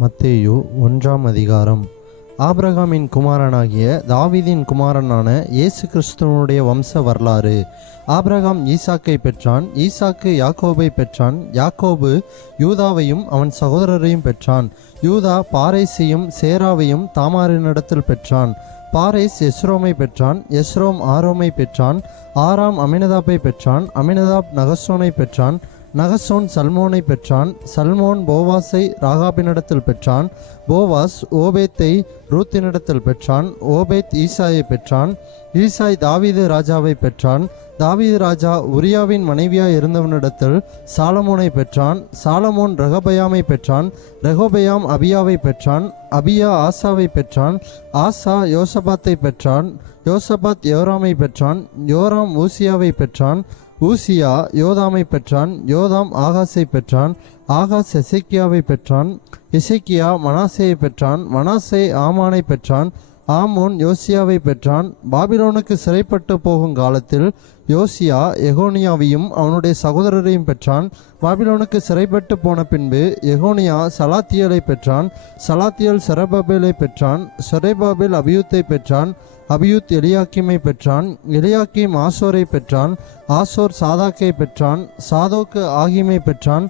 மத்தேயு 1ஆம் அதிகாரம். ஆபிரகாமின் குமாரனாகிய தாவீதின் குமாரனான இயேசு கிறிஸ்துவனுடைய வம்ச வரலாறு. ஆபிரகாம் ஈசாக்கை பெற்றான், ஈசாக்கு யாக்கோபை பெற்றான், யாக்கோபு யூதாவையும் அவன் சகோதரரையும் பெற்றான். யூதா பாரேசையும் சேராவையும் தாமாரினிடத்தில் பெற்றான். பாரேஸ் எஸ்ரோமை பெற்றான், எஸ்ரோம் ஆரோமை பெற்றான், ஆராம் அமினதாப்பை பெற்றான், அமினதாப் நகசோனை பெற்றான், நகசோன் சல்மோனை பெற்றான், சல்மோன் போவாஸை ராகாபினிடத்தில் பெற்றான், போவாஸ் ஓபேத்தை ரூத்தினிடத்தில் பெற்றான், ஓபேத் ஈசாயை பெற்றான், ஈசாய் தாவீது ராஜாவை பெற்றான், தாவீது ராஜா உரியாவின் மனைவியாய் இருந்தவனிடத்தில் சாலமோனை பெற்றான், சாலமோன் ரெகொபெயாமை பெற்றான், ரெகொபெயாம் அபியாவை பெற்றான், அபியா ஆசாவை பெற்றான், ஆசா யோசபாத்தை பெற்றான், யோசபாத் யோராமை பெற்றான், யோராம் ஊசியாவை பெற்றான், ஊசியா யோதாமை பெற்றான், யோதாம் ஆகாஸை பெற்றான், ஆகாஸ் எசேக்கியாவை பெற்றான், எசேக்கியா மனாசேயை பெற்றான், மனாசே ஆமானை பெற்றான், ஆமோன் யோசியாவை பெற்றான். பாபிலோனுக்கு சிறைப்பட்டு போகும் காலத்தில் யோசியா எகோனியாவையும் அவனுடைய சகோதரரையும் பெற்றான். பாபிலோனுக்கு சிறைப்பட்டு போன பின்பு எகோனியா சலாத்தியலை பெற்றான், சலாத்தியல் செரபாபேலை பெற்றான், செரபாபேல் அபியூத்தை பெற்றான், அபியூத் எலியாக்கிமை பெற்றான், எலியாக்கிம் ஆசோரை பெற்றான், ஆசோர் சாதாக்கை பெற்றான், சாதோக்கு ஆகிமை பெற்றான்,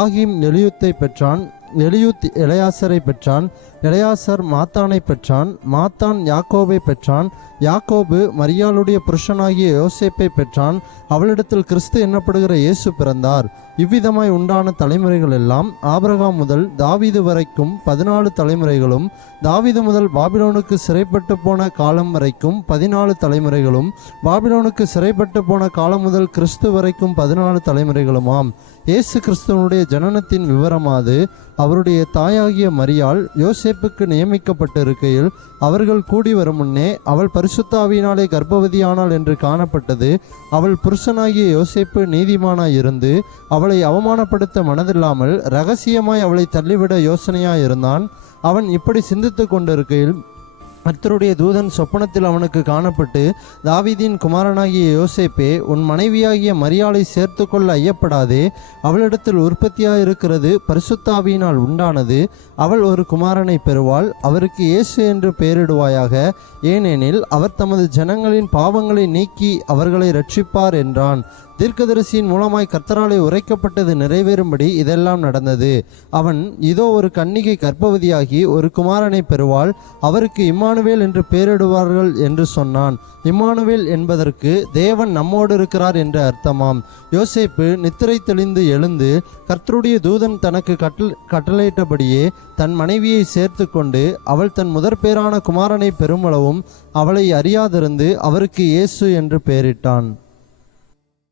ஆகிம் எலியூத்தை பெற்றான், எலியூத் எலையாசரை பெற்றான், எலையாசர் மாத்தானை பெற்றான், மாத்தான் யாக்கோபை பெற்றான், யாக்கோபு மரியாளுடைய புருஷனாகிய யோசேப்பை பெற்றான். அவளிடத்தில் கிறிஸ்து என்னப்படுகிற இயேசு பிறந்தார். இவ்விதமாய் உண்டான தலைமுறைகள் எல்லாம் ஆபிரகாம் முதல் தாவீது வரைக்கும் 14 தலைமுறைகளும், தாவீது முதல் பாபிலோனுக்கு சிறைப்பட்டு போன காலம் வரைக்கும் 14 தலைமுறைகளும், பாபிலோனுக்கு சிறைப்பட்டு போன காலம் முதல் கிறிஸ்து வரைக்கும் 14 தலைமுறைகளுமாம். இயேசு கிறிஸ்துவனுடைய ஜனனத்தின் விவரமாது அவருடைய தாயாகிய மரியாள் யோசேப்புக்கு நியமிக்கப்பட்டிருக்கையில் அவர்கள் கூடி வரும் முன்னே அவள் பரிசுத்த ஆவியினாலே கர்ப்பவதியானாள் என்று காணப்பட்டது. அவள் புருஷனாகிய யோசேப்பு நீதிமானாய் இருந்து அவளை அவமானப்படுத்த மனதில்லாமல் இரகசியமாய் அவளை தள்ளிவிட யோசனையாயிருந்தான். அவன் இப்படி சிந்தித்து கொண்டிருக்கையில் கர்த்தருடைய தூதன் சொப்பனத்தில் அவனுக்கு காணப்பட்டு, தாவீதின் குமாரனாகிய யோசேப்பே, உன் மனைவியாகிய மரியாளை சேர்த்து கொள்ள ஐயப்படாதே. அவளிடத்தில் உற்பத்தியாயிருக்கிறது பரிசுத்த ஆவியினால் உண்டானது. அவள் ஒரு குமாரனை பெறுவாள். அவருக்கு இயேசு என்று பெயரிடுவாயாக. ஏனெனில் அவர் தமது ஜனங்களின் பாவங்களை நீக்கி அவர்களை இரட்சிப்பார் என்றான். தீர்க்கதரிசியின் மூலமாய் கர்த்தராலே உரைக்கப்பட்டது நிறைவேறும்படி இதெல்லாம் நடந்தது. அவன், இதோ ஒரு கன்னிகை கர்ப்பவதியாகி ஒரு குமாரனை பெறுவாள், அவருக்கு இம்மானுவேல் என்று பெயரிடுவார்கள் என்று சொன்னான். இம்மானுவேல் என்பதற்கு தேவன் நம்மோடு இருக்கிறார் என்று அர்த்தமாம். யோசேப்பு நித்திரை தெளிந்து எழுந்து கர்த்தருடைய தூதன் தனக்கு கட்டளையிட்டபடியே தன் மனைவியை சேர்த்து கொண்டு அவள் தன் முதற்பேரான குமாரனை பெருமளவும் அவளை அறியாதிருந்து அவருக்கு இயேசு என்று பெயரிட்டான்.